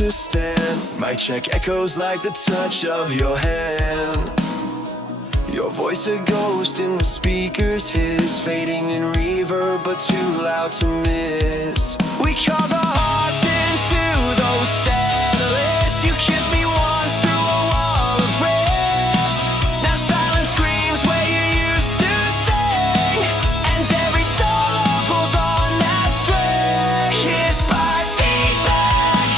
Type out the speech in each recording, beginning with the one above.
to stand. Mic check echoes like the touch of your hand. Your voice a ghost in the speakers, hiss, fading in reverb but too loud to miss. We carve our hearts into those sad lists. You kissed me once through a wall of riffs. Now silence screams where you used to sing, and every solo pulls on that string. Kissed by feedback,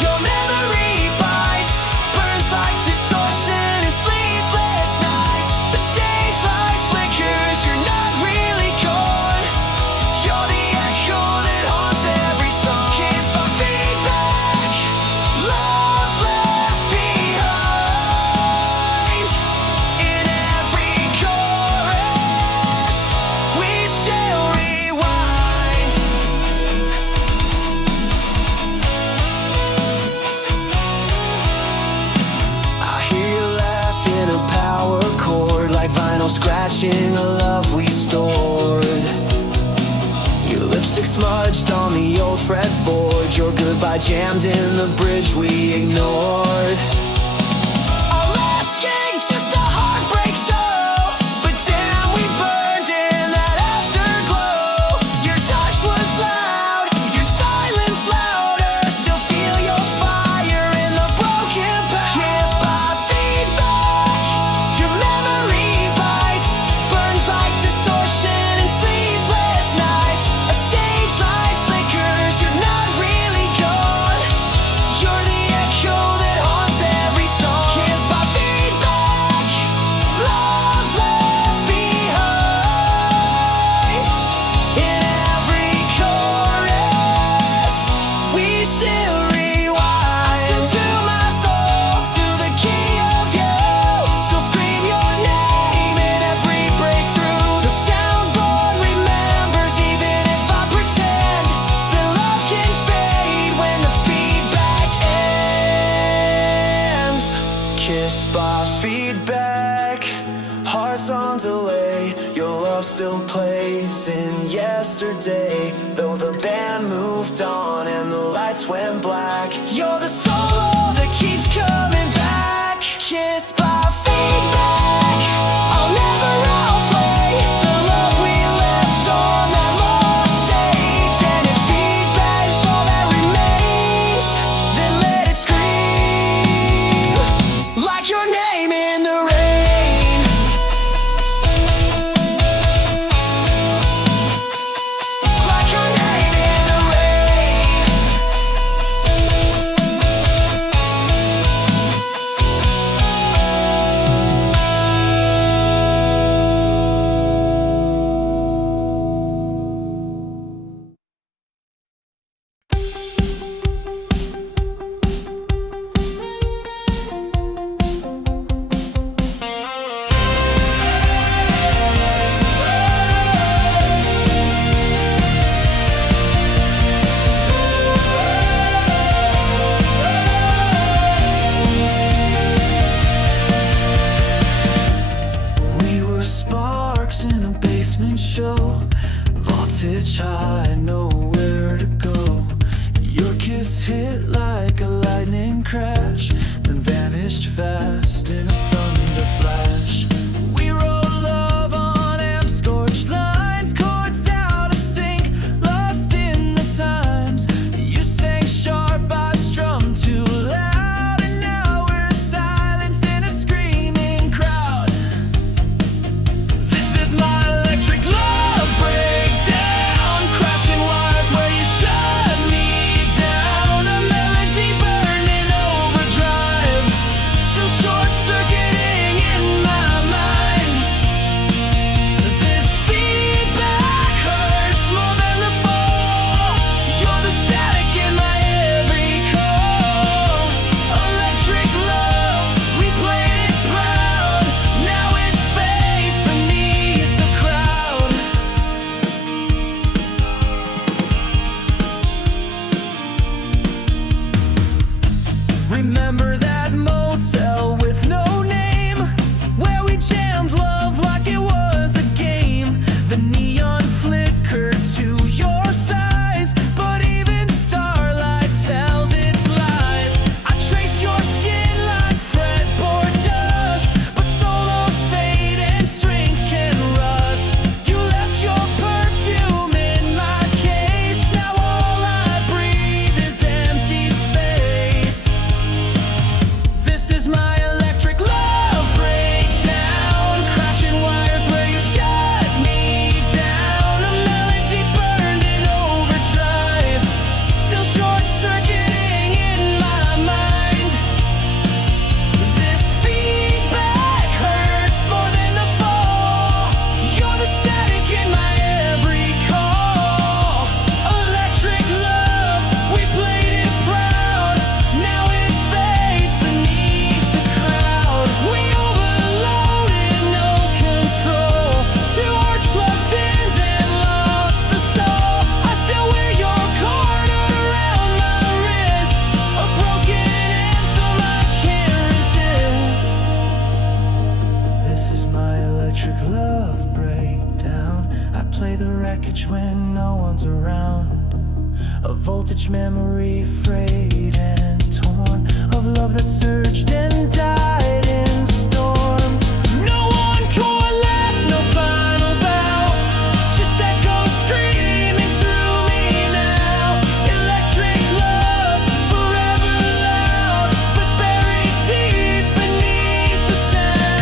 your memory bites, burns like distortion in sleepless nights. The stage light flickers, you're not really gone. You're the echo that haunts every song. Kissed by feedback, love left behind. In every chorus, we still rewind. I hear you laugh in a power chord, like vinyl scratching a love we stored. Your lipstick smudged on the old fretboard, your goodbye jammed in the bridge we ignored. Our last gig, just a heartbreak show, but damn, we burned in that afterglow. Your touch was loud, your silence louder. Still feel your fire in the broken past. Kissed by feedback, your memory bites, burns like distortion in sleepless nights. A stage light flickers, you're not really gone. You're the echo that haunts every song. Kissed by feedback, love left behind. In every chorus, we still rewind. Still tune my soul to the key of you. Still scream your name in every breakthrough. The soundboard remembers, even if I pretend that love can fade when the feedback ends. Kissed by feedback, hearts on delay. Your love still plays in yesterday, though the band moved on and the lights went black. You're the solo that keeps coming back. Kissed by feedback, I'll never outplay the love we left on that lost stage. And if feedback is all that remains, then let it scream like your name in the rain. Like your name in the rain. We were sparks in a basement show, voltage high, nowhere to go. Your kiss hit like a lightning crash, then vanished fast in a thunder flash. We wrote love on amp scorched lines, chords out of sync, lost in the times. You sang sharp, I strummed too loud, and now we're silent in a screaming crowd. This is my electric love breakdown, crash electric love breakdown. I play the wreckage when no one's around. A voltage memory frayed and torn, of love that surged and died in storm. No encore left, no final bow, just echoes screaming through me now. Electric love, forever loud, but buried deep beneath the sound.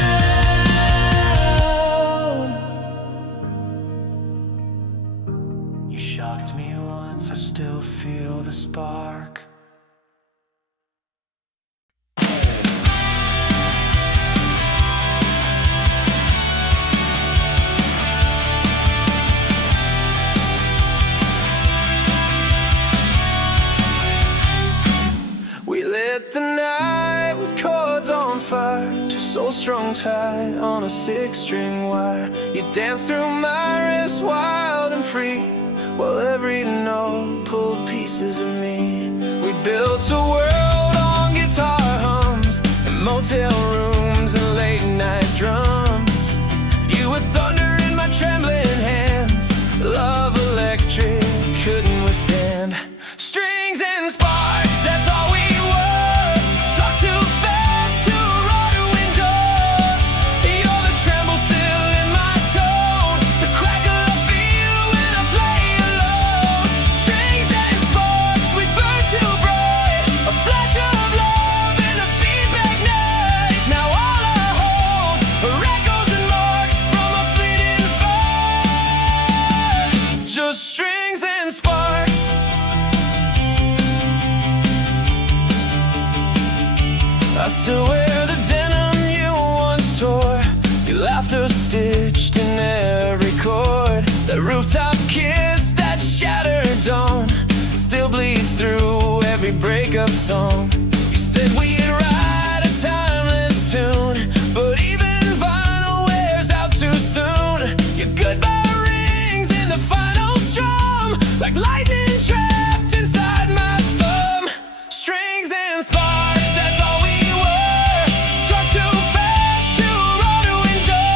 You shocked me once, I still feel the spark. We lit the night with chords on fire, two souls strung tight on a 6-string wire. You danced through my wrist wild and free, while every note pulled pieces of me. We built a world on guitar hums and motel rooms and late night drums. You were thunder in my trembling hands, love electric couldn't withstand. Strings and sparks, that's all we were, stuck too fast to run a window. You're the tremble still in my tone, the crackle I feel when I play alone. Strings and sparks, we burn too bright, a flash of love in a feedback night. Now all I hold are echoes and marks from a fleeting fire. Just strings and sparks. I still wear the denim you once tore, your laughter stitched in every chord. That rooftop kiss, that shattered dawn, still bleeds through every breakup song. You said we'd write a timeless tune, but even vinyl wears out too soon. Your goodbye rings in the final strum, like lightning trapped inside my thumb. Strings and sparks, that's all we were, struck too fast to run a window.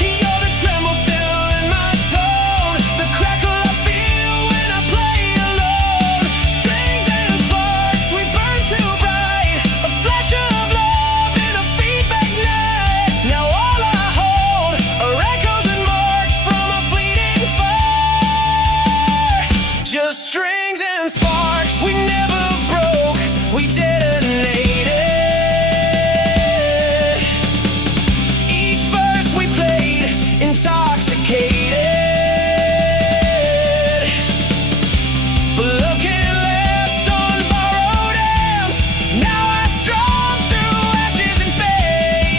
You're the tremble still in my tone, the crackle I feel when I play alone. Strings and sparks, we burn too bright, a flash of love in a feedback night. Now all I hold are echoes and marks from a fleeting fire. Just strings and sparks, we never broke, we detonated. Each verse we played, intoxicated. But love can't last on borrowed amps. Now I strum through ashes and fading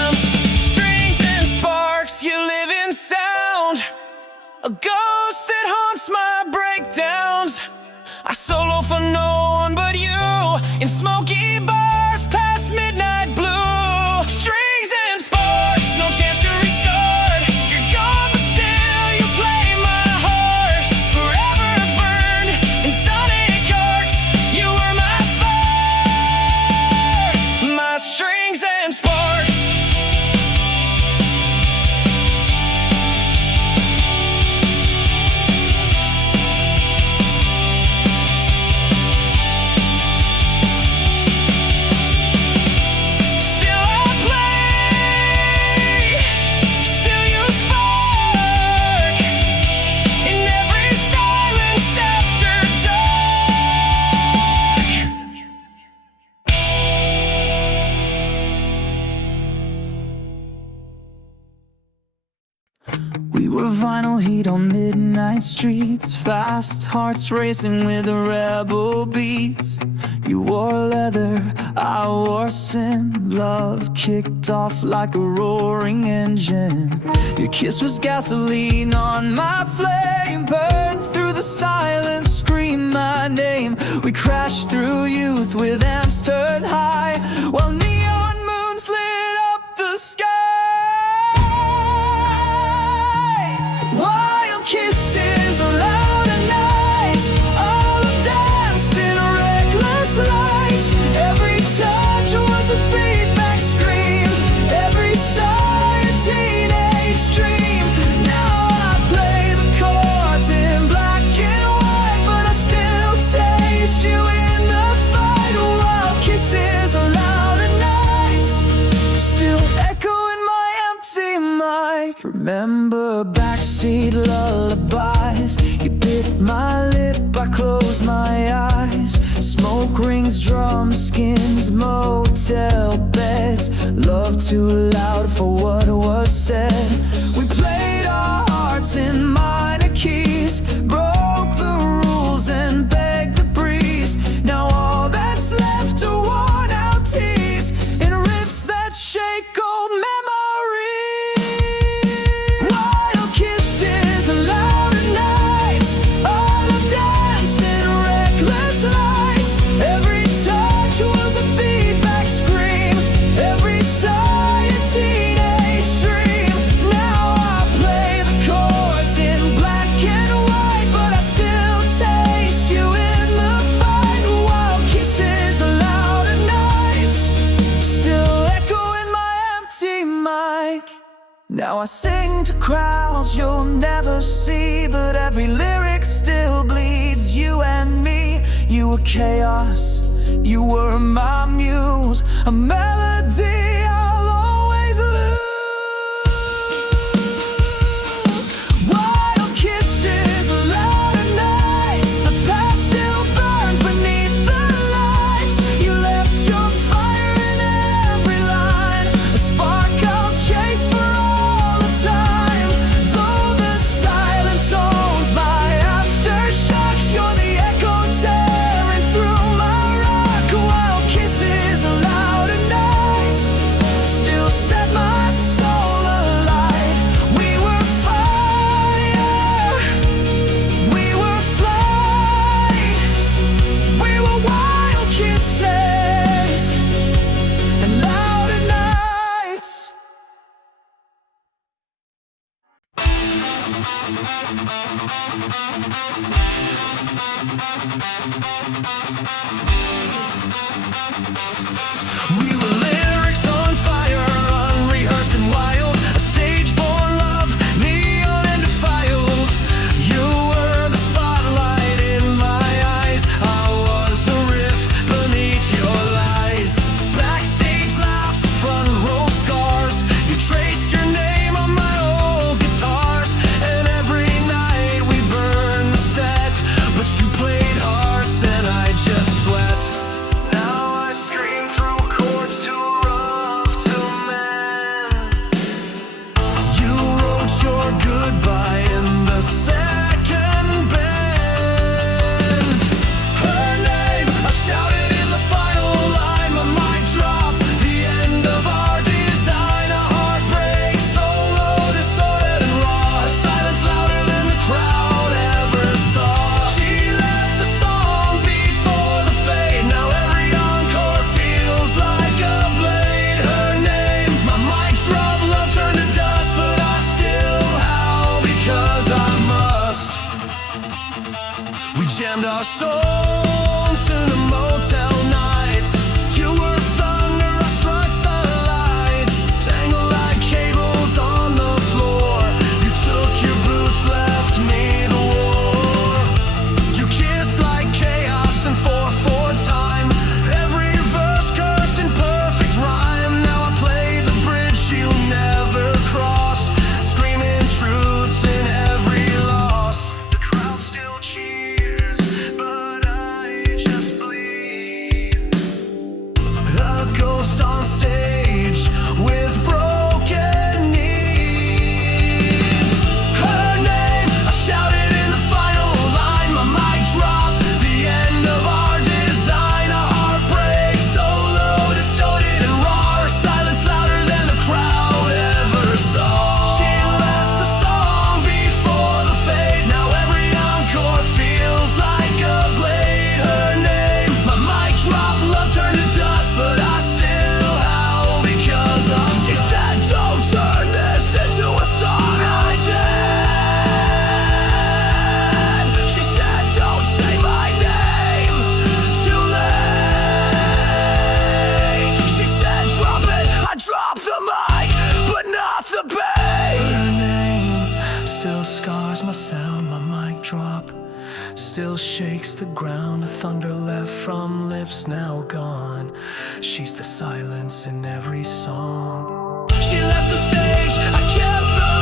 lamps. Strings and sparks, you live in sound, a ghost that haunts my breakdowns. I solo for no one but you, in smoky bars past midnight blue. Strings and sparks, no chance to restart. You're gone but still you play my heart. Forever burned in sonic arcs, you were my fire, my strings and sparks. Still I play, still you spark, in every silence after dark. We were vinyl heat on midnight streets, fast hearts racing with the rebel beats. You wore leather, I wore sin, love kicked off like a roaring engine. Your kiss was gasoline on my flame, burned through the silence, scream my name. We crashed through youth with amps turned high, while neon moons lit up the sky. Wild kisses, loud nights, all danced in reckless light. Every touch was Remember backseat lullabies. You bit my lip, I close my eyes. Smoke rings, drum skins, motel beds. Love too loud for what was said. We played our hearts in minor keys, broke the rules and begged the breeze. Now all that's left are worn out tears in riffs that shake old memories. Now I sing to crowds you'll never see, but every lyric still bleeds you and me. You were chaos, you were my muse, a melody I'll always lose. Wild kisses, louder nights, the past still burns beneath the lights. You left your fire in every line, a spark I'll chase for time. Though the silence owns my aftershocks, you're the echo tearing through my rock. Wild kisses, louder nights, still set my soul alight. We were fire, we were flight, we were wild kisses and louder nights. We were lyrics on fire, unrehearsed and wild, a stage-born love, neon and defiled. You were the spotlight in my eyes, I was the riff beneath your lies. Backstage laughs, front row scars, you trace your name on my old guitars, and every night we burned the set, but you played hearts and I just sweat. Now I scream through chords too rough to mend. You wrote your goodbye in the second bend. Her name, I shouted in the final line. My mic dropped, the end of our design. A heartbreak, solo, distorted and raw. Her silence louder than the crowd ever saw. She left the song before the fade. Now every encore feels like a blade. Her name, my mic drop, love turned to dust, but I still howl because I must. We jammed our souls in a motel nights. You were thunder, I struck the lights, tangled like cables on the floor. You took your boots, left me the war. You kissed like chaos in 4/4 time, every verse cursed in perfect rhyme. Now I play the bridge you never crossed, screaming truths in every loss. The crowd still cheers, but I just bleed. A ghost on stage with broken knee. Her name, I shouted in the final line. My mic dropped, the end of our design. A heartbreak, solo, distorted and raw. Her silence louder than the crowd ever saw. She left the song before the fade. Now every encore feels like a blade. Her name, my mic dropped, love turned to dust, but I still howl because I'm. She said, don't turn this into a song. I did. She said, don't say my name. Too late. She said, drop it. I dropped the mic, but not the bass. Her name still scars my sound. My mic drop still shakes the ground. A thunder left from lips now gone. She's the silence in every song. She left the stage, I kept the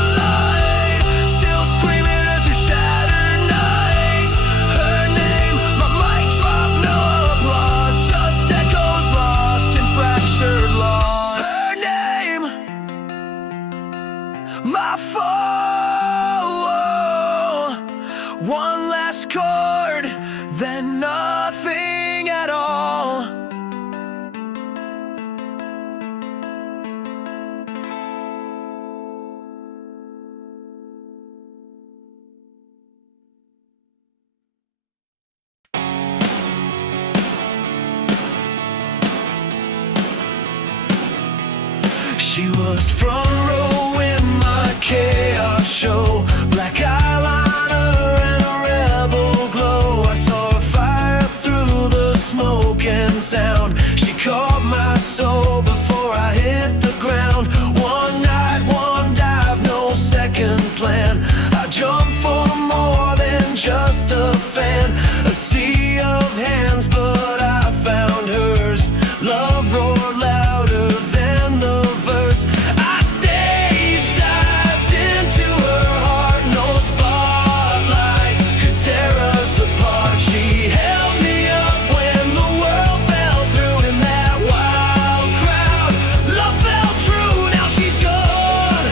She was front row in my chaos show, black eyeliner and a rebel glow. I saw her fire through the smoke and sound. She caught my soul before I hit the ground. One night, one dive, no second plan. I jumped for more than just a fan. A sea of hands, but I found hers. Love roared louder than the verse. I stage dived into her heart. No spotlight could tear us apart. She held me up when the world fell through. In that wild crowd, love fell true. Now she's gone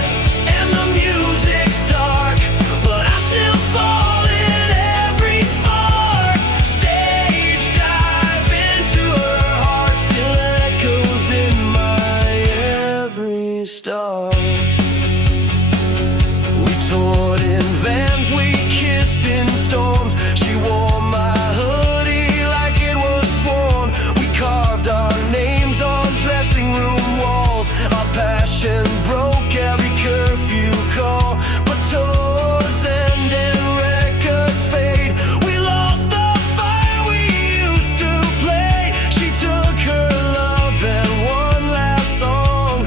and the music's dark, but I still fall in every spark. Stage dive into her heart, still echoes in my every star. We toured in vans, we kissed in storms. She wore my hoodie like it was sworn. We carved our names on dressing room walls. Our passion broke every curfew call. But tours end and records fade. We lost the fire we used to play. She took her love and one last song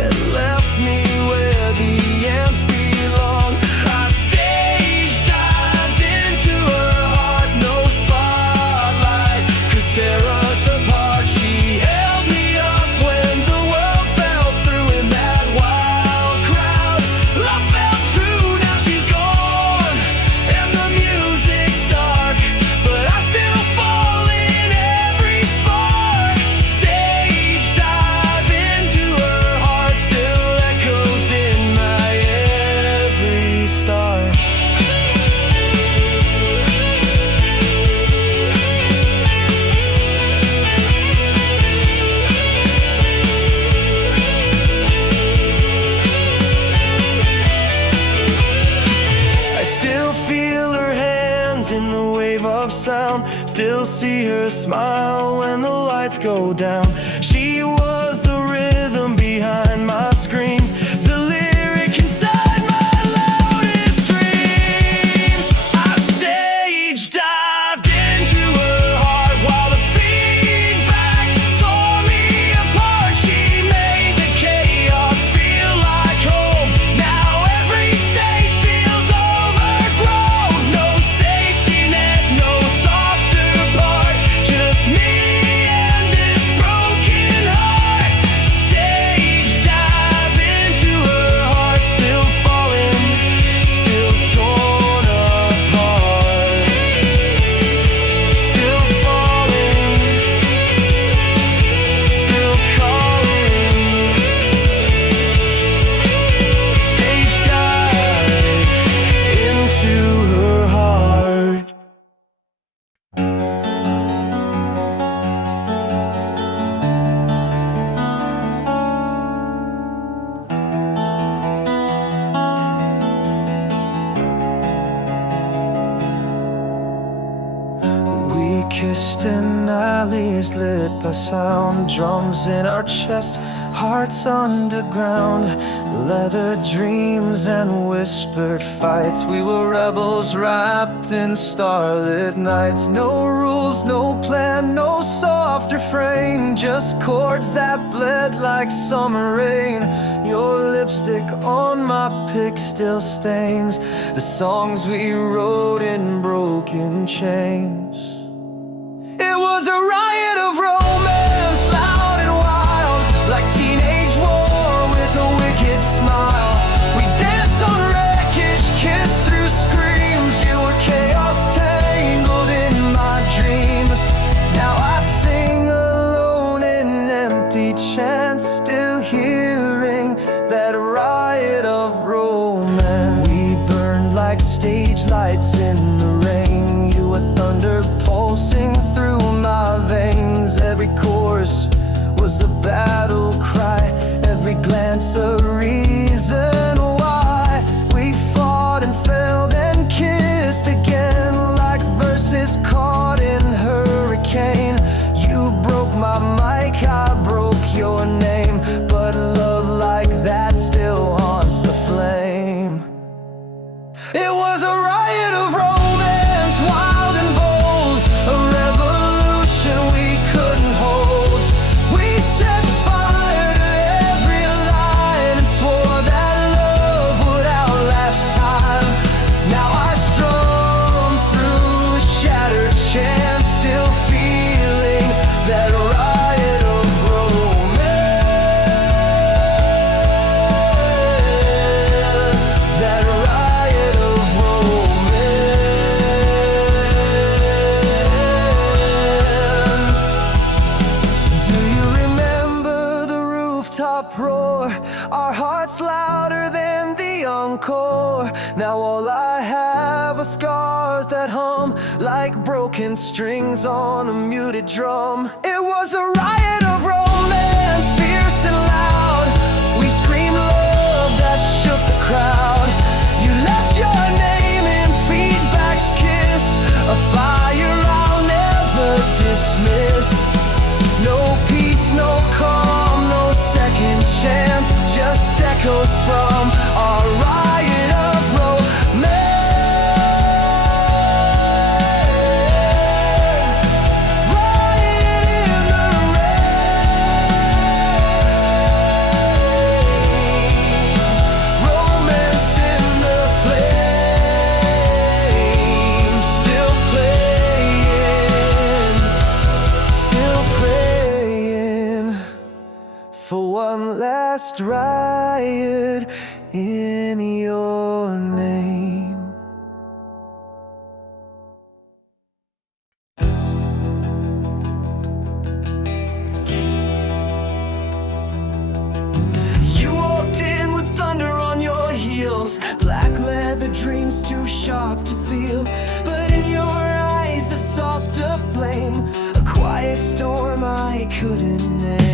and left me where the ants belong. I stage dived into her heart. No spotlight could tear us apart. She held me up when the world fell through. In that wild crowd, love felt true. Now she's gone and the music's dark, but I still fall in every spark. Stage dive into her heart, still echoes in my every star. I still feel her hands in the wave of sound. Still see her smile when the lights go down. She was the rhythm behind my screams, the lyric inside my loudest dreams. I stage dived into her heart while the feedback tore me apart. She made the chaos feel like home. Now every stage feels overgrown. No safety net, no softer part, just me and this broken heart. Stage dive into her heart, still falling, still torn apart. Still falling, still calling. Stage dive into her heart. We kissed in alleys lit by sound, drums in our chest, hearts underground, leather dreams and whispered fights. We were rebels wrapped in starlit nights. No rules, no plan, no soft refrain, just chords that bled like summer rain. Your lipstick on my pick still stains the songs we wrote in broken chains. It was a riot of romance, loud and wild, like teenage war with a wicked smile. We danced on wreckage, kissed through screams. You were chaos tangled in my dreams. Now I sing alone in empty chants, still hearing that riot of romance. We burned like stage lights in the rain. You were thunder pulsing through my veins. Every chorus was a battle cry, every glance a reason why. We fought and failed and kissed again, like verses caught in hurricane. You broke my mic, I broke your name, but love hilltop roar, our hearts louder than the encore. Now all I have are scars that hum like broken strings on a muted drum. It was a riot of romance, fierce and loud. We screamed love that shook the crowd. You left your name in feedback's kiss, a fire I'll never dismiss. No peace, no calm, no second chance, just echoes from our riot of romance. Riot in the rain, romance in the flames, still praying for one last riot in your name. You walked in with thunder on your heels, black leather dreams too sharp to feel, but in your eyes a softer flame, a quiet storm I couldn't name.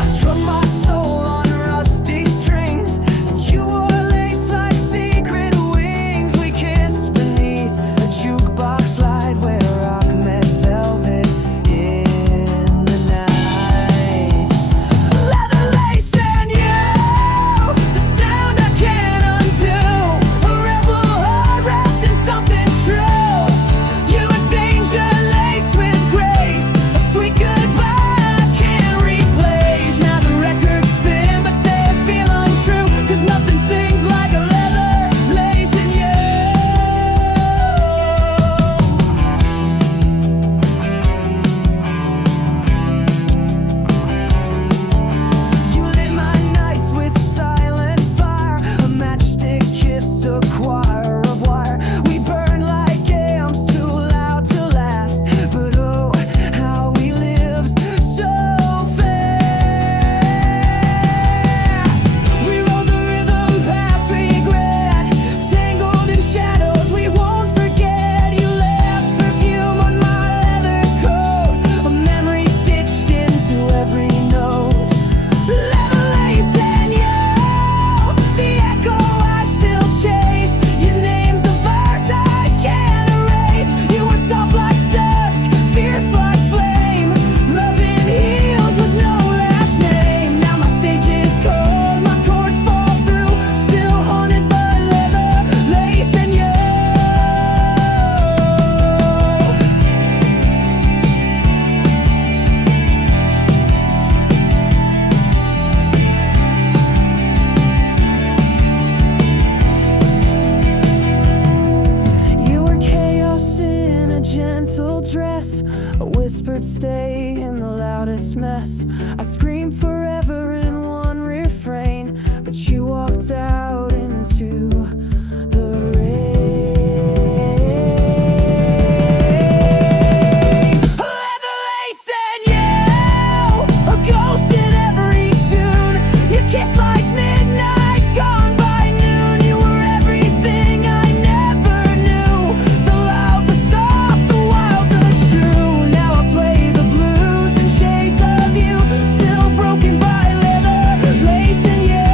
I strung my soul on rusty strings, and you wore lace like secret wings. We kissed beneath a jukebox light where rock met velvet in the night. Leather lace and you, the sound I can't undo, a rebel heart wrapped in something true. You a danger laced with grace, a sweet goodbye I can't replace. Now the records spin but they feel untrue, 'cause nothing sings like a leather lace in you. You lit my nights with silent fire, a matchstick kiss, a choir of wire. We burn like amps, too loud to last, but oh, how we lived so fast. We rode the rhythm past regret, tangled in shadows we won't forget. You left perfume on my leather coat, a memory stitched into every note. Leather lace and you, the echo I still chase. Your name's a verse I can't erase. You were soft like dusk, fierce like flame, loving heels with no last name. Now my stage is cold, my chords fall through, still haunted by leather lace and you. You were chaos in a gentle dress, a whispered stay in the loudest mess. I screamed forever in one refrain, but you walked out into the rain. Leather lace and you, a ghost in every tune. You kissed like midnight, gone by noon. You were everything I never knew, the loud, the soft, the wild, the true. Now I play the blues in shades of you, still broken by leather lace and you.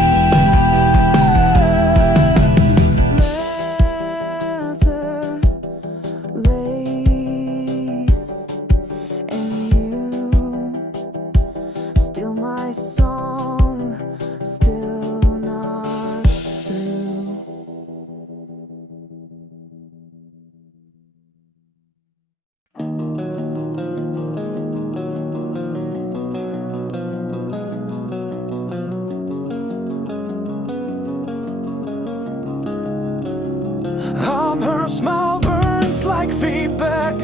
Her smile burns like feedback.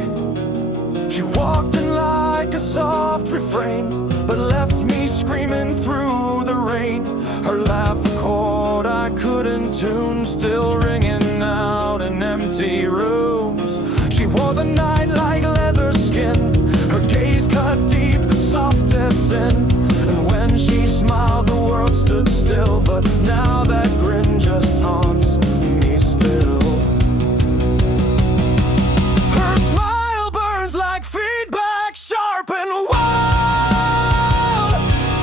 She walked in like a soft refrain, but left me screaming through the rain. Her laugh, a chord I couldn't tune, still ringing out in empty rooms. She wore the night light sin. And when she smiled, the world stood still. But now that grin just haunts me still. Her smile burns like feedback, sharp and wild,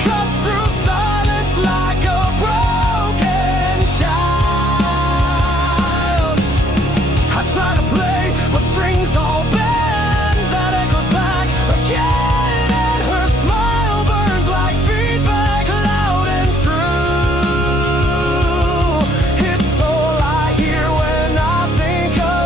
cuts through silence like a broken child. I try to play, but strings all bend, that echoes back again. And her smile burns like feedback, loud and true. It's all I hear when I think of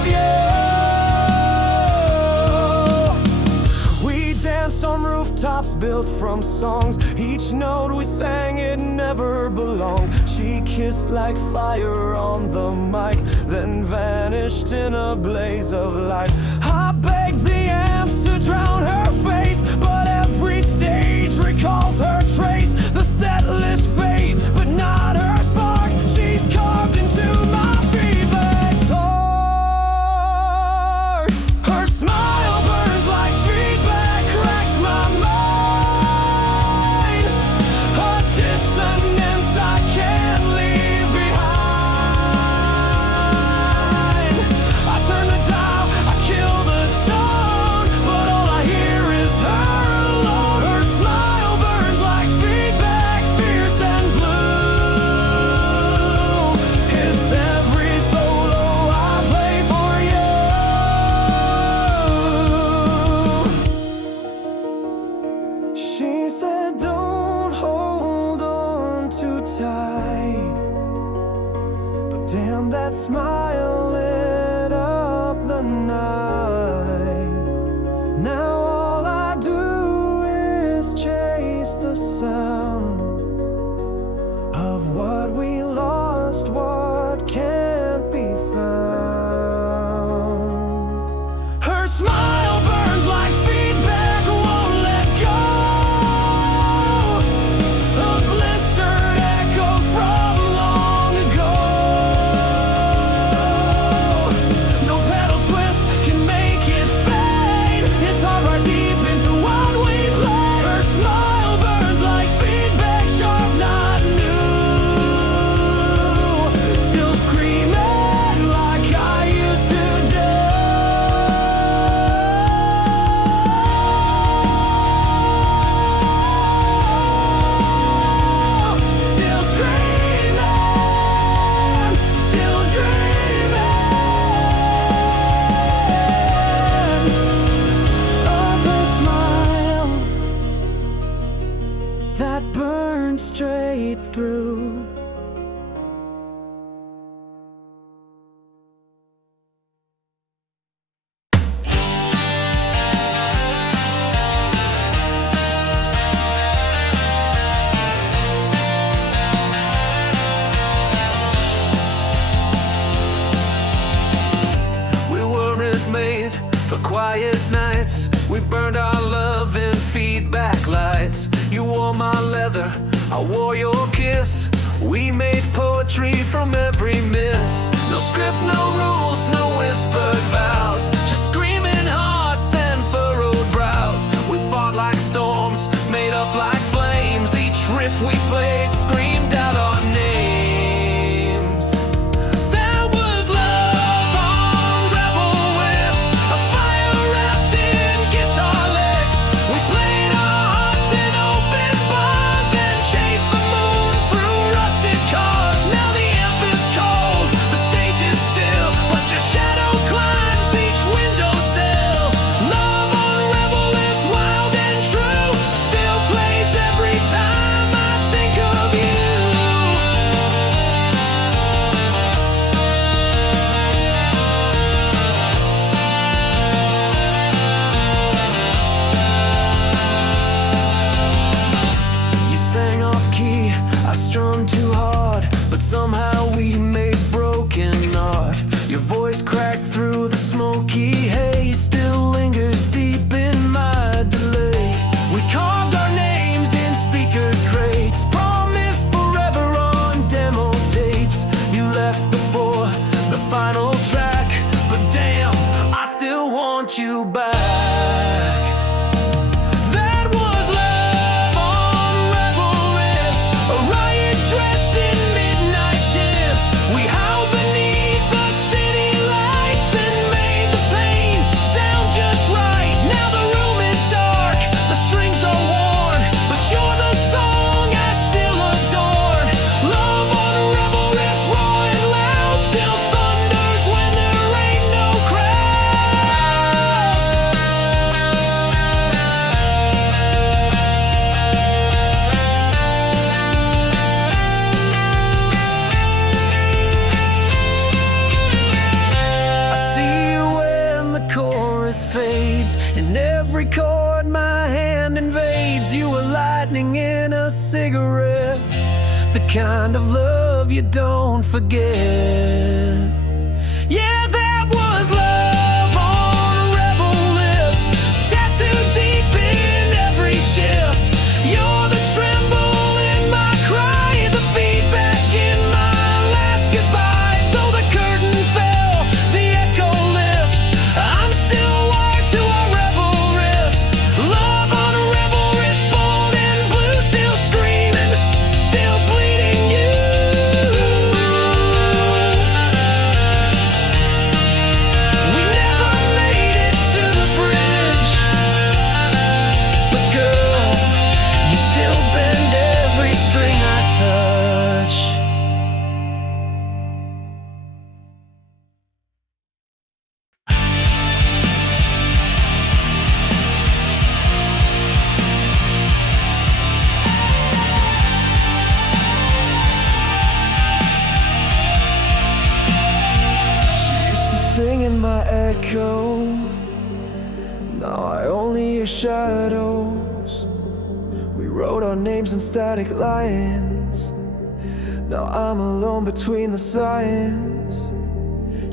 you. We danced on rooftops built from songs. Each note we sang, it never belonged. She kissed like fire on the mic, then vanished in a blaze of light. I begged the amps to drown her face, but every stage recalls her trace. The set list fades, but not her spark. She's carved into my feedback's heart. Her smile burns like feedback, cracks my mind. A dissonance I can't leave behind. I turn the dial, I kill the tone, but all I hear is her alone. Her smile burns like feedback, fierce and blue. It's every solo I play for you. She said, don't hold on too tight, but damn, that smile lit up the night. Now all I do is chase the sound of what we lost, what can't be found. Her smile burns like feedback, won't let go. A blistered echo from long ago. No pedal twist can make it fade. It's all right deep into what we play. Her smile burns like feedback, sharp, not new. Still screaming like I used to do. Still screaming, still dreaming of her smile that burns straight through. We weren't made for quiet nights. We burned our love in feedback lights. You wore my leather, I wore your kiss. We made poetry from every miss. No script, no rules, no whispered vows, just screaming hearts and furrowed brows. We fought like storms, made up like flames. Each riff we played screamed out our names. There was love on rebel whiffs, a fire wrapped in guitar licks. We played our hearts in open bars and chased the moon through rusted cars. Now the amp is cold, the stage is still, but your shadow climbs In every chord my hand invades, you were lightning in a cigarette, the kind of love you don't forget. Yeah, that was love on rebel lips, tattooed deep in every shift. You're the tremble in my cry, the feedback in my last goodbye. Though the curtain fell, the echo lifts, I'm still wired to our rebel riffs. Love on a rebel wrist, bold and blue, still screaming, still bleeding you. We never made it to the bridge, but girl, you still bend every string I touch. She used to sing in my echo, now I only hear shadows. We wrote our names in static lines, now I'm alone between the signs.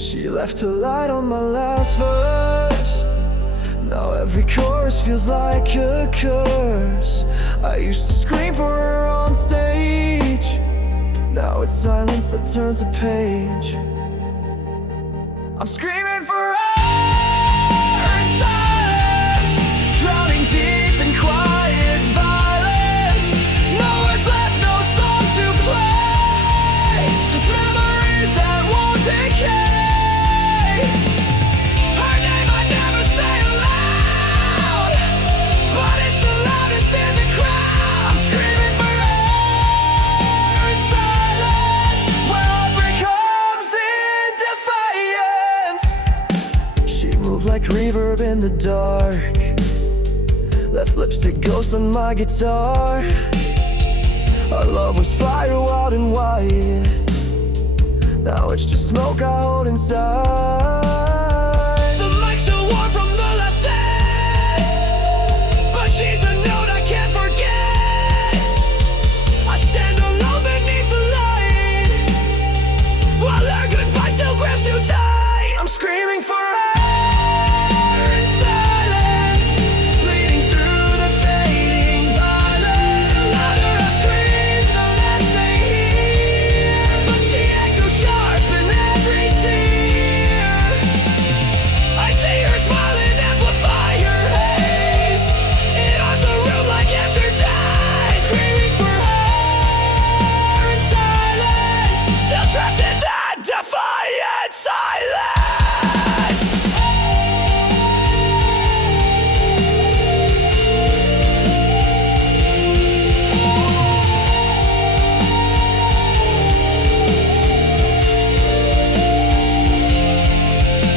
She left her light on my last verse, now every chorus feels like a curse. I used to scream for her on stage, now it's silence that turns the page. I'm screaming for her in silence, drowning deep in quiet violence. No words left, no song to play, just memories that won't decay. Her name I never say aloud, but it's the loudest in the crowd. I'm screaming for her in silence, where heartbreak comes in defiance. She moved like reverb in the dark, left lipstick ghosts on my guitar. Our love was fire, wild and wide, now it's just smoke I hold inside. The mic's still warm from the last set, but she's a note I can't forget. I stand alone beneath the light, while our goodbye still grabs too tight. I'm screaming for her in silence, bleeding through the fading violence. Louder I scream, the less they hear, but she echoes sharp in every tear. I see her smile and amplify her haze, it haunts the room like yesterday. Screaming for her in silence, still trapped in that defiant silence.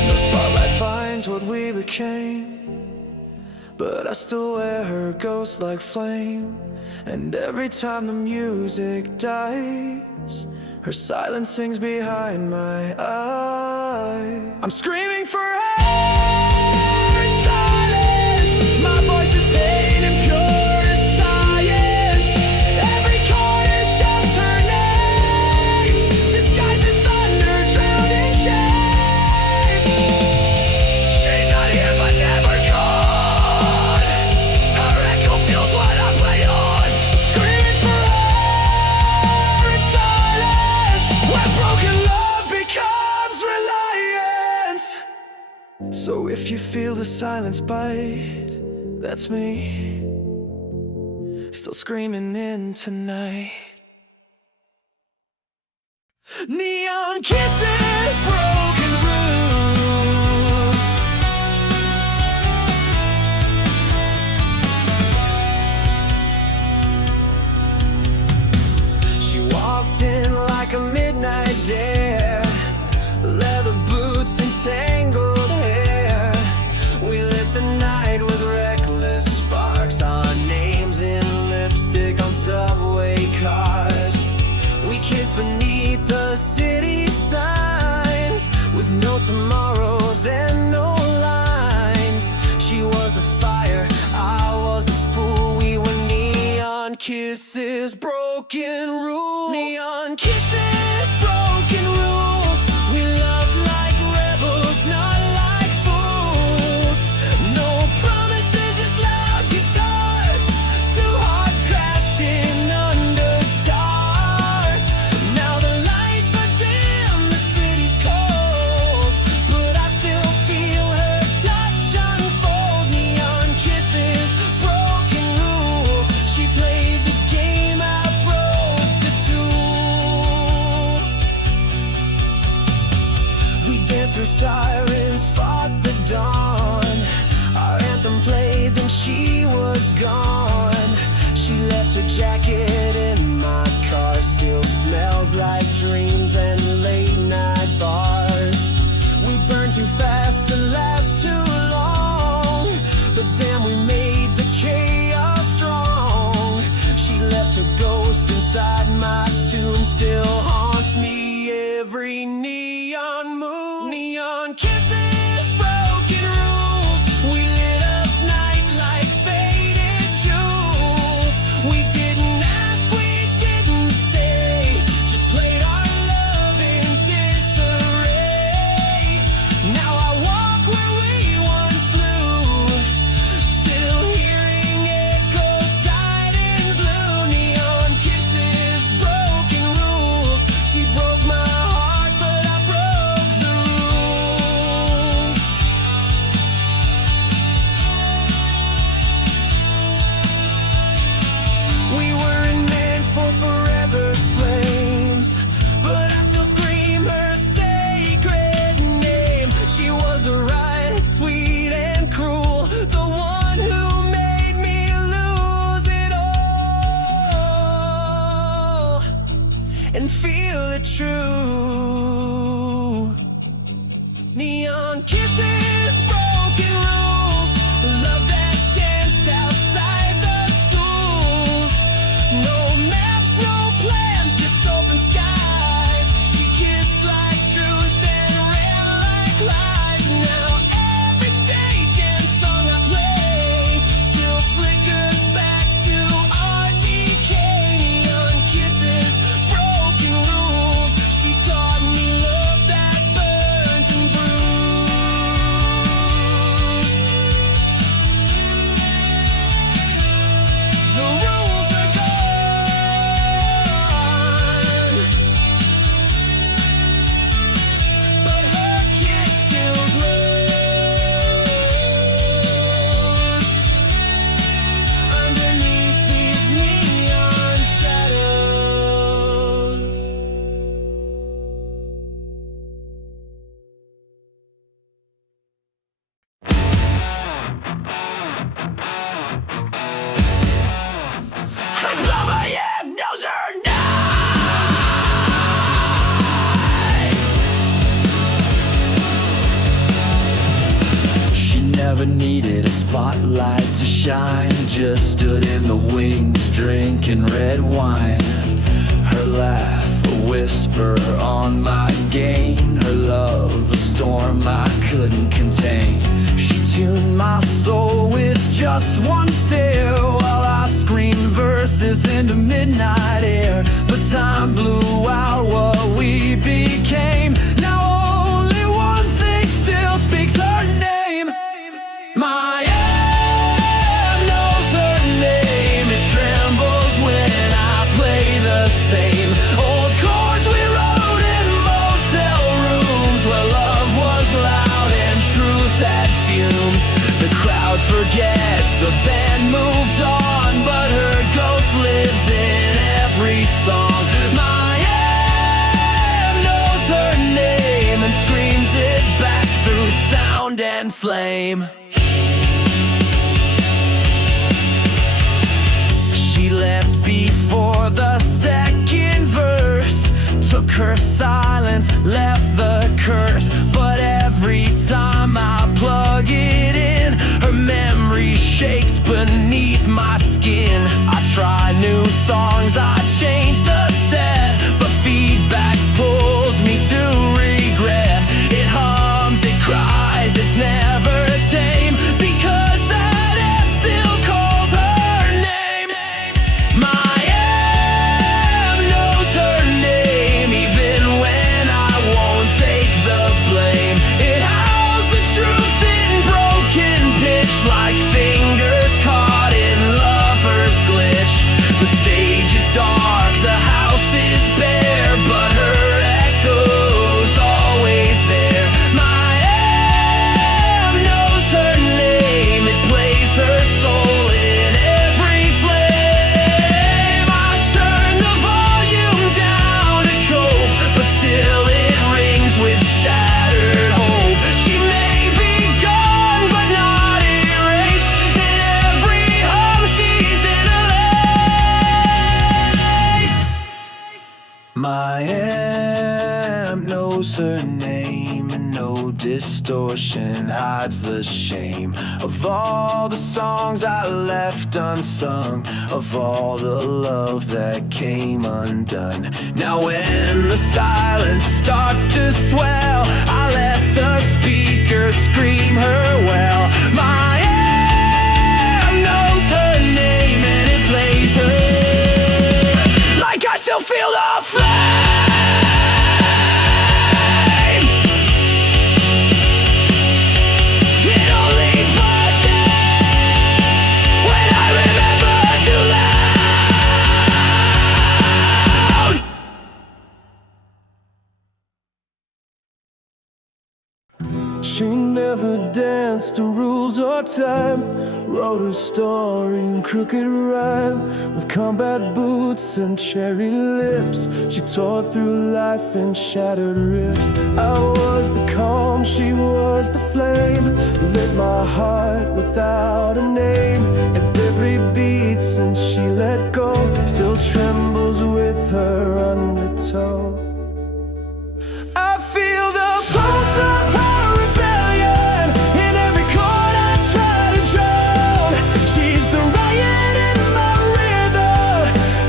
No spotlight finds what we became, but I still wear her ghost like flame. And every time the music dies, her silence sings behind my eyes. I'm screaming for her in silence, my voice is pain and pure as science. Every chord is just her name, disguised in thunder, drowned in shame. She's not here but never gone, her echo fuels what I play on. I'm screaming for her in silence, where broken love becomes reliance. So if you feel the silence bite, that's me, still screaming in tonight. Neon kisses, broken rules. She walked in like a midnight dare, leather boots and tangled hair. We lit the night with reckless sparks, our names in lipstick on subway cars. We kissed beneath the city signs, kisses, broken rules. Neon kisses, broken rules. We love like rebels, not like fools. No promises, just loud guitars. Two hearts crashing under stars. Now the lights are dim, the city's cold, but I still feel her touch unfold. Neon kisses, broken rules. She played the game, I broke the tools. We danced through sirens, fought the dawn. Our anthem played, then she was gone. She left her jacket in my car. Still smells like dreams and late night bars. We burned too fast to last too long, but damn, we made the chaos strong. She left her ghost inside my tune, still haunts me every neon move. Neon kisses, broken rules. We lit up night like faded jewels. We didn't ask, we didn't stay, just played our love in disarray. Now I walk where we once flew, still hearing echoes dyed in blue. Neon kisses, broken rules. She broke my heart, but I broke the rules. We weren't meant for forever flames, but I still scream her sacred name. She was right, sweet and cruel, the one who made me lose it all and feel it true. Neon kisses, broken rules. Love that danced outside the schools. No maps, no plans, just open skies. She kissed like truth and ran like lies. Now every stage and song I play still flickers back to our decay. Neon kisses, broken rules. She taught me love that burnt and bruised. The rules are gone, but her kiss still glows underneath these neon shadows. She never needed a spotlight to shine, just stood in the wings drinking red wine. Her laugh, a whisper on my gain. Her love, a storm I couldn't contain. She tuned my soul with just one stare, while I screamed verses into midnight air. But time blew out what we became. Now only one thing still speaks her name. My hand knows her name. It trembles when I play the same old chords we wrote in motel rooms, where love was loud and truth had fumes. The crowd forgets, the band moved on, but her ghost lives in every song. My hand knows her name and screams it back through sound and flame. She left before the second verse, took her silence, left the curse. But every time I plug it in, her memory shakes beneath my skin. I try new songs, I change the set, but feedback pulls me to regret. It hums, it cries, it's never tame, because that end still calls her name. My distortion hides the shame of all the songs I left unsung, of all the love that came undone. Now when the silence starts to swell, I let the speaker scream her well. My air knows her name and it plays her like I still feel the flame. She never danced to rules or time, wrote her story in crooked rhyme. With combat boots and cherry lips, she tore through life in shattered rifts. I was the calm, she was the flame, lit my heart without a name. And every beat since she let go still trembles with her undertow. I feel the pulse of her rebellion in every chord I try to drown. She's the riot in my rhythm,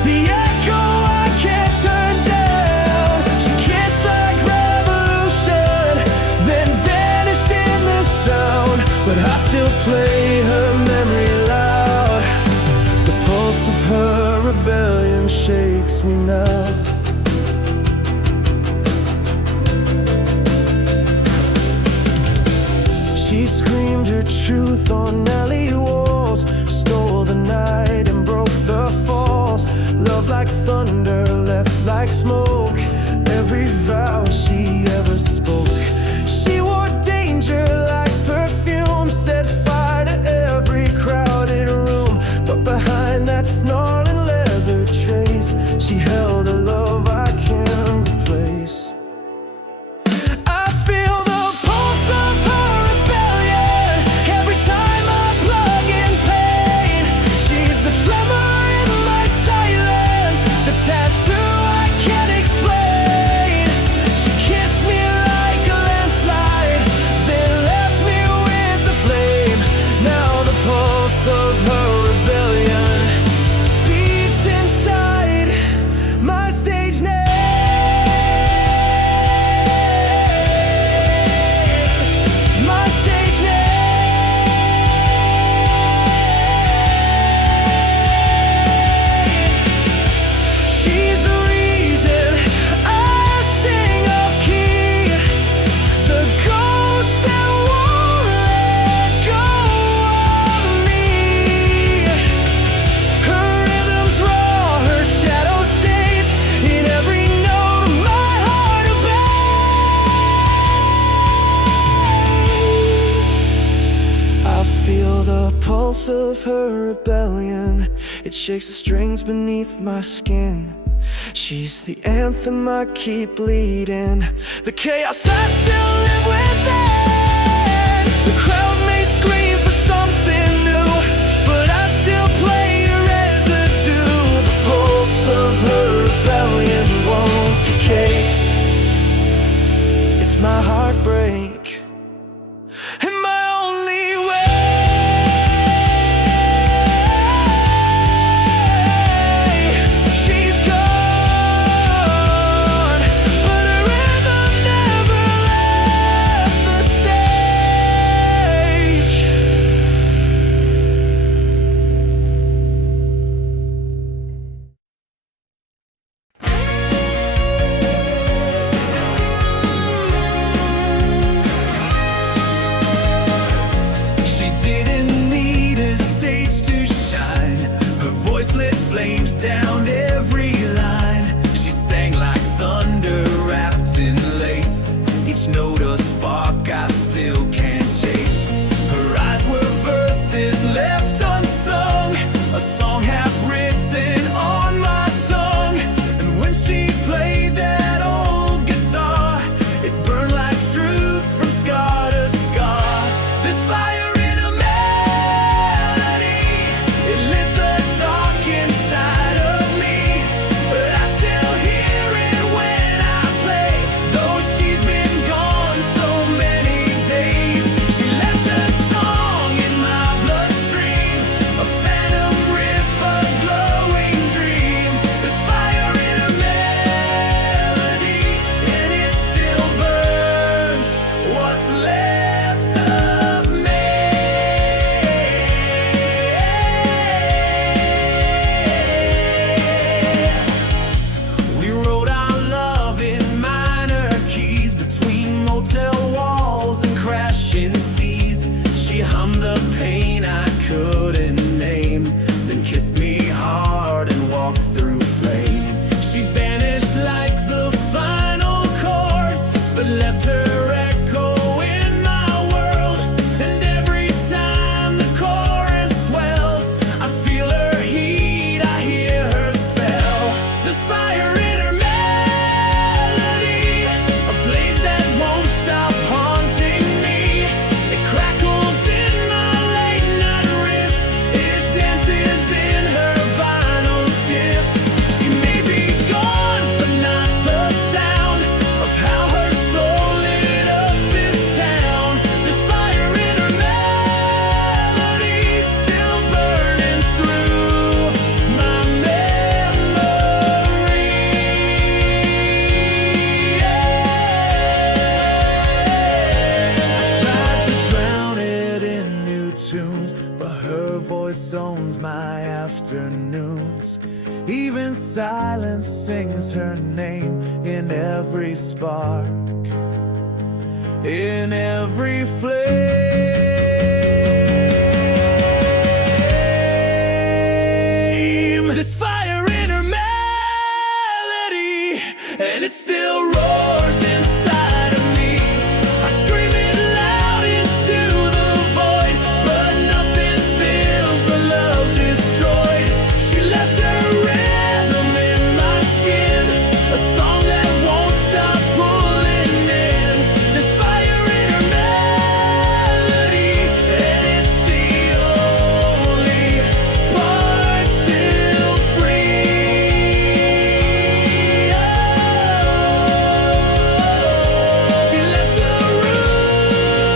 the echo I can't turn down. She kissed like revolution, then vanished in the sound. But I still play her memory loud. The pulse of her rebellion shakes me now. She screamed her truth on alley walls, stole the night and broke the falls. Love like thunder, left like smoke, every vow she ever spoke. She wore danger like perfume, set fire to every crowded room. But behind that snarling leather trace, she held a love I can't replace. Of her rebellion, it shakes the strings beneath my skin. She's the anthem I keep bleeding, the chaos I still live within. The crowd may scream for something new, but I still play her residue. The pulse of her rebellion won't decay. It's my heartbreak and my only way. Down every line, she sang like thunder wrapped in lace. Each note a spark I still can't chase. Her eyes were verses left unsung, a song half written on my tongue. And when she played that old guitar, it burned like truth from scar to scar. This fire in a melody, it lit the dark inside. Day voice owns my afternoons. Even silence sings her name in every spark, in every flame. There's fire in her melody, and it still roars inside of me. I scream it loud into the void, but nothing fills the love destroyed. She left her rhythm in my skin, a song that won't stop pulling in. There's fire in her melody, and it's the only part still free. She left the room,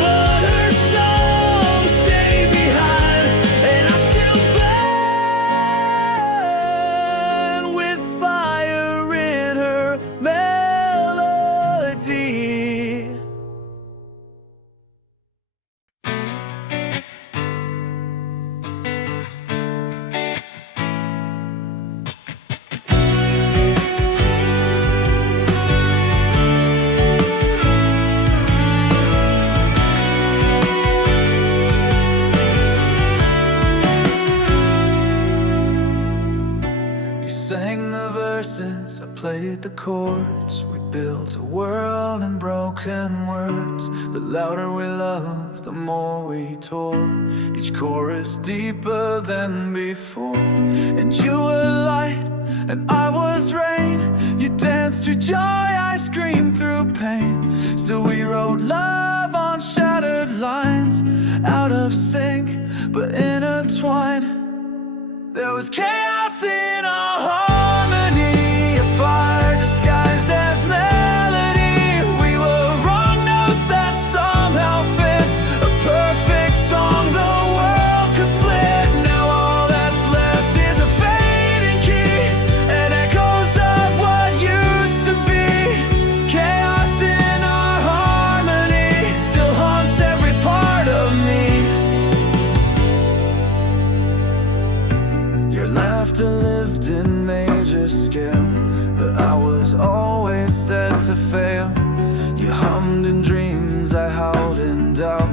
but her song stayed behind, and I still burn with fire in her melody. You sang the verses, I played the chords. We built a world in broken words. The louder we loved, the more we tore. Each chorus deeper than before. And you were light, and I was rain. You danced through joy, I screamed through pain. Still we wrote love on shattered lines, out of sync, but intertwined. There was chaos in our harmony, a fire disguised as melody. We were wrong notes that somehow fit a perfect song the world could split. Now all that's left is a fading key and echoes of what used to be. Chaos in our harmony still haunts every part of me. Your laughter lived in major scale, but I was always set to fail. You hummed in dreams, I howled in doubt,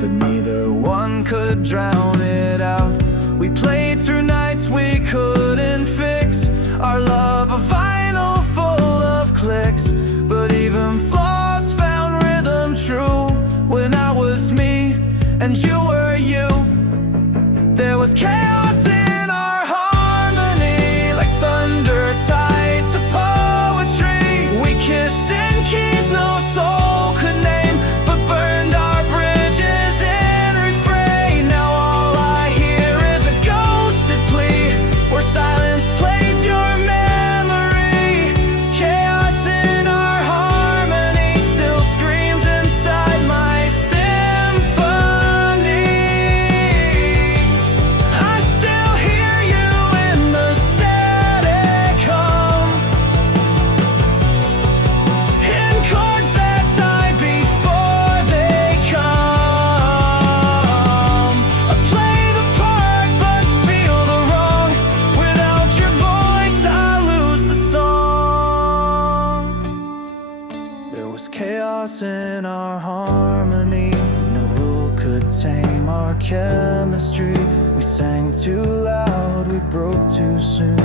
but neither one could drown it out. We played through nights we couldn't fix, our love a vinyl full of clicks. But even flaws found rhythm true when I was me and you were you. There was chaos in our harmony, like thunder tied to poetry. We kissed in keys no soul could name, but burned our bridges in refrain. Now all I hear is a ghosted plea, where silence plays your memory. Chaos in our harmony still screams inside my symphony. I still hear you in the static hum, in chords that die before they come. I play the part but feel the wrong. Without your voice I lose the song. There was chaos in our harmony, no rule could tame our chemistry. We sang too loud, we broke too soon,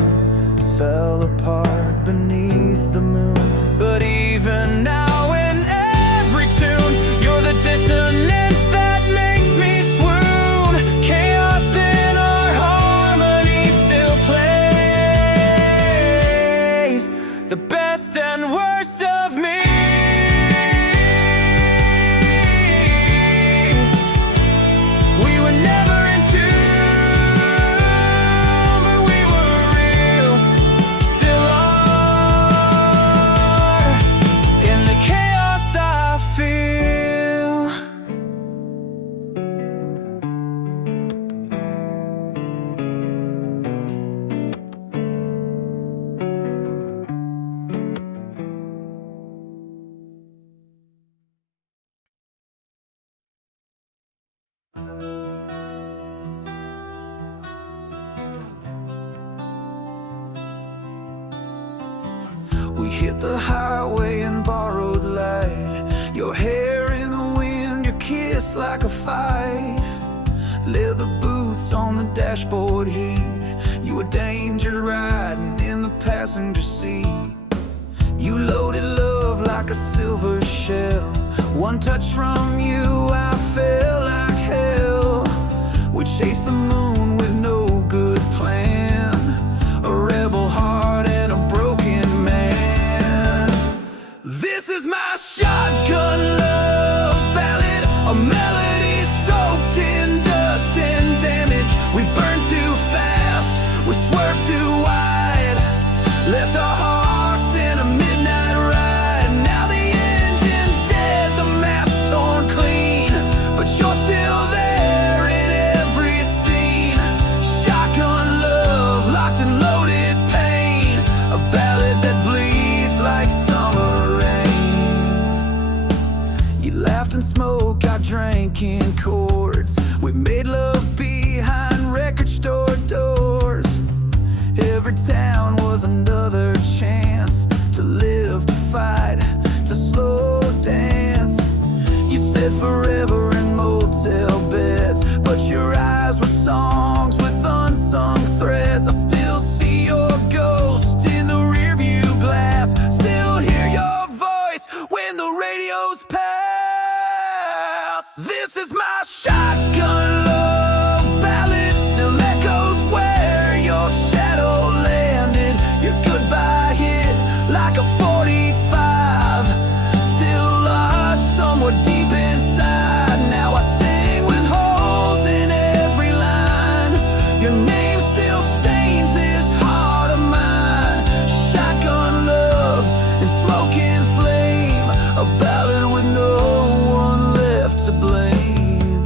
fell apart beneath the moon. But even now in every tune, you're the dissonance that makes me swoon. Chaos in our harmony still plays the best and worst of me. We were never in tune, but we were real, still are. In the hit the highway in borrowed light. Your hair in the wind, your kiss like a fight. Leather boots on the dashboard heat. You were danger riding in the passenger seat. You loaded love like a silver shell. One touch from you, I felt like hell. We chased the moon with no good plan. A rebel heart and a broken man. This is my shotgun love ballad, a melody soaked in dust and damage. We burned too fast, we swerved too wide, left our hearts in a midnight ride. Now the engine's dead, the map's torn clean, but you're still there in every scene. Shotgun love, locked and loaded pain, a ballad that bleeds like summer rain. You laughed and smoked, I drank in chords. We made love behind record store doors. Every town was another chance to live, to fight, to slow dance. You said forever in motel beds, but your eyes were songs with unsung threads. I still see your ghost in the rearview glass, still hear your voice when the radios pass. This is my shotgun love ballad, still echoes where your shadow landed. Your goodbye hit like a 45, still lodged somewhere deep inside. Now I sing with holes in every line. Your name still stains this heart of mine. Shotgun love and smoking flame, a ballad with no one left to blame.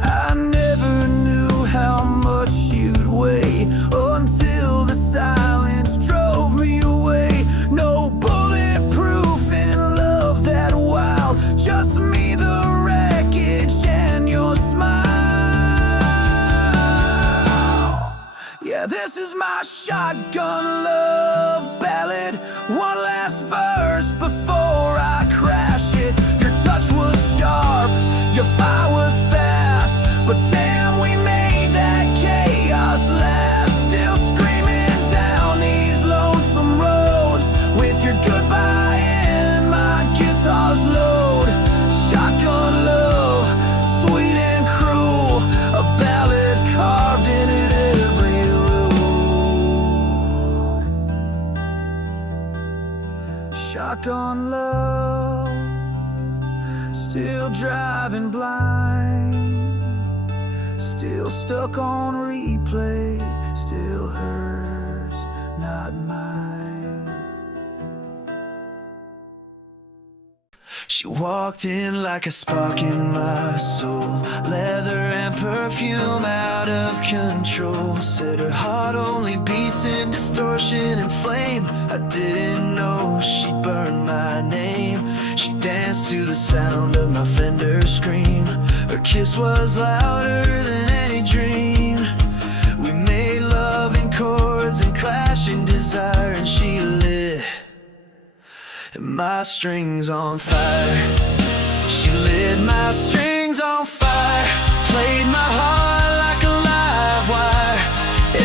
I never knew how much you'd weigh until the silence drove me away. No bulletproof in love that wild, just me, the wreckage, and your smile. Yeah, this is my shotgun love ballad. One last verse before I crash it. Your touch was sharp, your fire was fast, but damn, we made that chaos last. Still screaming down these lonesome roads with your goodbye in my guitar's load. Shotgun love, sweet and cruel, a ballad carved in it every road. Shotgun love, still driving blind, still stuck on replay, still hers, not mine. She walked in like a spark in my soul, leather and perfume out of control. Said her heart only beats in distortion and flame. I didn't know she burned my name. She danced to the sound of my Fender scream. Her kiss was louder than any dream. We made love in chords and clashing desire, and she lit my strings on fire. She lit my strings on fire, played my heart like a live wire.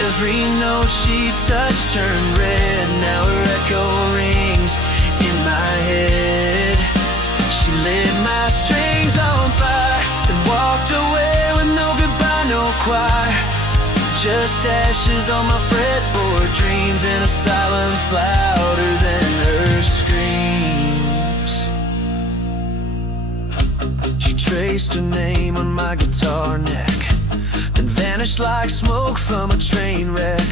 Every note she touched turned red, now her echo rings in my head. She lit my strings on fire, then walked away with no goodbye, no choir. Just ashes on my fretboard, dreams in a silence louder than her screams. She traced her name on my guitar neck, then vanished like smoke from a train wreck.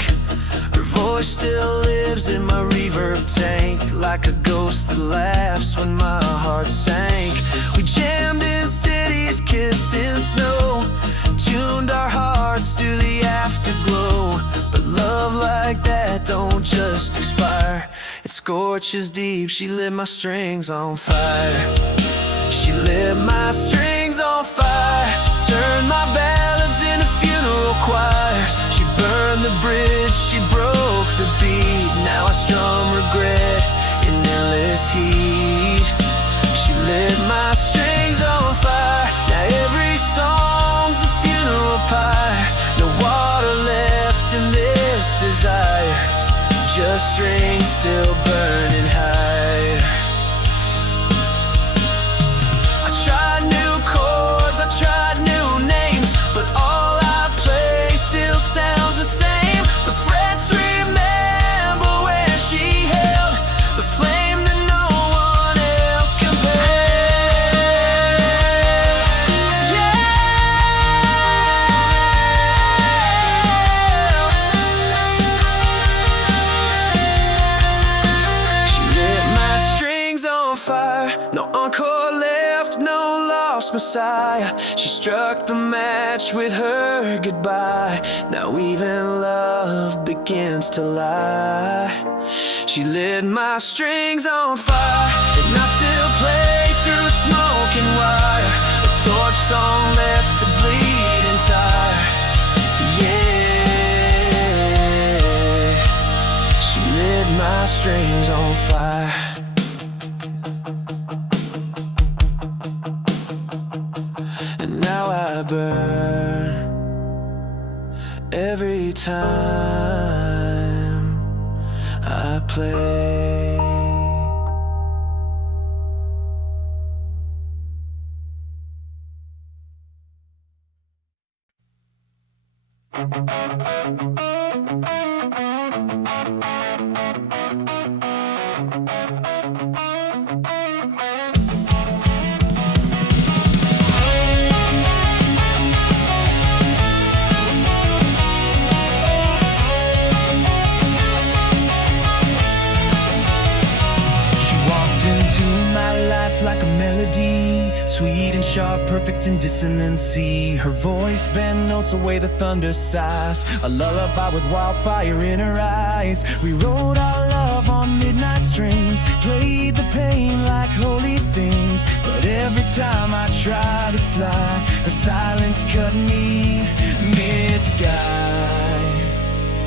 Her voice still lives in my reverb tank, like a ghost that laughs when my heart sank. We jammed in cities, kissed in snow, tuned our hearts to the afterglow. But love like that don't just expire, it scorches deep. She lit my strings on fire. She lit my strings on fire, turned my ballads into funeral choirs. She burned the bridge, she broke the beat. Now I strum regret in still burning high. I tried new chords, I tried new names, but all I play still sounds the same. The frets remember where she held the flame that no one else compared. Yeah. She lit my strings on fire. No encore left, no lost messiah. She struck the match with her goodbye. Now even love begins to lie. She lit my strings on fire, and I still play through smoke and wire. A torch song left to bleed entire. Yeah, she lit my strings on fire. And now I burn every time I play. Like a melody, sweet and sharp, perfect in dissonancy. Her voice bend notes away the thunder sighs, a lullaby with wildfire in her eyes. We wrote our love on midnight strings, played the pain like holy things. But every time I try to fly, her silence cut me mid-sky.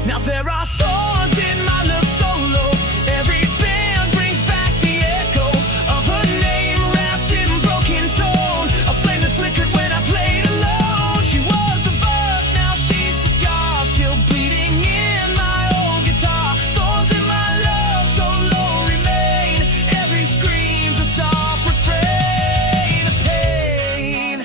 Now there are thorns in my love solo. Every band brings back the echo of her name wrapped in broken tone, a flame that flickered when I played alone. She was the verse, now she's the scar, still bleeding in my old guitar. Thorns in my love solo remain. Every scream's a soft refrain of pain.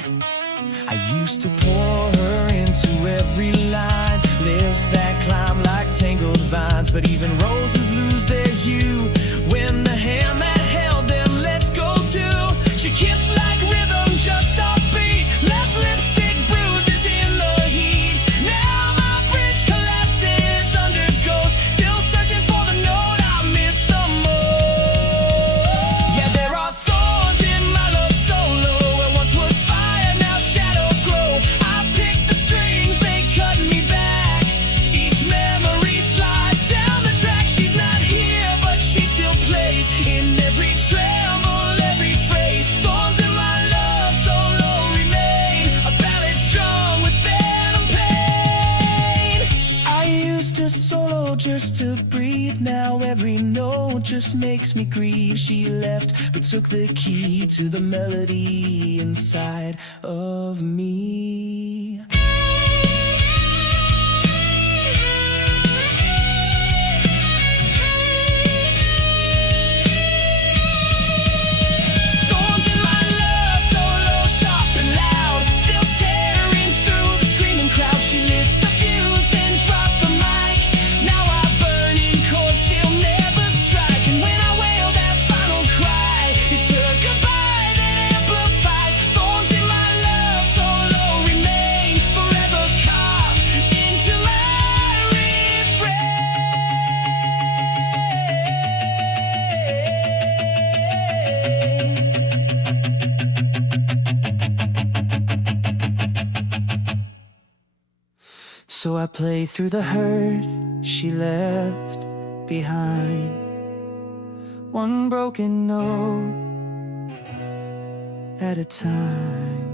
I used to pour her into every line, lists that climb like tangled vines. But even roses lose their hue when the hand that held them lets go too. She kissed like rhythm, just offbeat, left lipstick bruises in the heat. Now my bridge collapses under ghosts, still searching for the note I missed the most. Yeah, there are thorns in my love solo. Where once was fire, now shadows grow. I picked the strings, they cut me back. Each memory slides down the track. She's not here, but she still plays in every tremble, every phrase. Thorns in my love solo remain, a ballad strung with phantom pain. I used to solo just to breathe, now every note just makes me grieve. She left, but took the key to the melody inside of me. Thorns in my love solo, sharp and loud, still tearing through the screaming crowd. She lit the fuse, then dropped the mic. Now I burn in chords she'll never strike. And when I wail that final cry, it's her goodbye that amplifies. Thorns in my love solo remain, forever carved into my refrain. So I play through the hurt she left behind, one broken note at a time.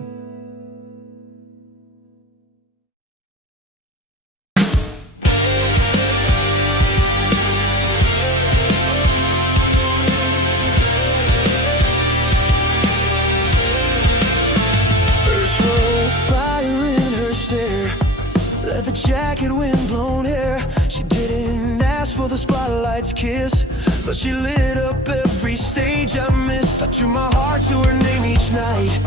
First row, fire in her stare, leather jacket, wind-blown hair. She didn't ask for the spotlight's kiss, but she lit up every stage I missed. I drew my heart to her name each night,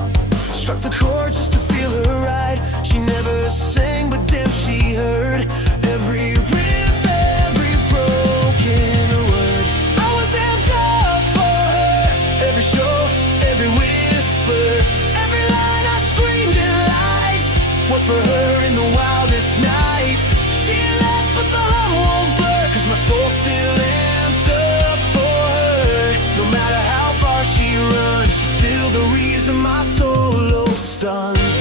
struck the chord just to feel her right. She never sang, but damn she heard every riff, every broken word. I was amped up for her, every show, every whisper, every line I screamed in lights was for her in the wildest nights. She left, but the hum won't blur, 'cause my soul's still amped up for her. No matter how far she runs, she's still the reason my solo stuns.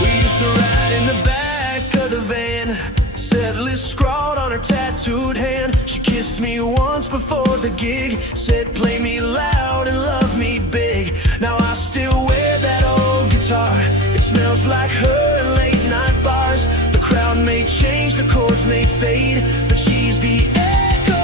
We used to ride in the back of the van, set list scrawled on her tattooed hand. She kissed me once before the gig, said play me loud and love me big. Now I still wear that old guitar, it smells like her in late night bars. The crowd may change, the chords may fade, but she's the echo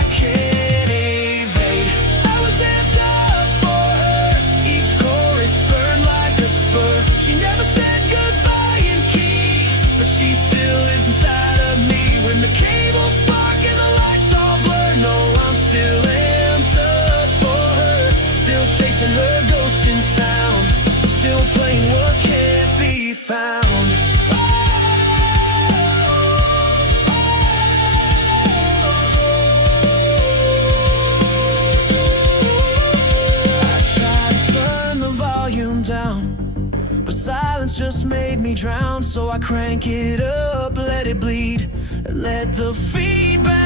I can't evade. I was amped up for her, each chorus burned like a spur. She never said goodbye in key, but she still lives inside of me. When the cables spark and the lights all blur, no, I'm still amped up for her, still chasing her ghost in sound, still playing what can't be found. I tried to turn the volume down, but silence just made me drown. So I crank it up, let it bleed, let the feedback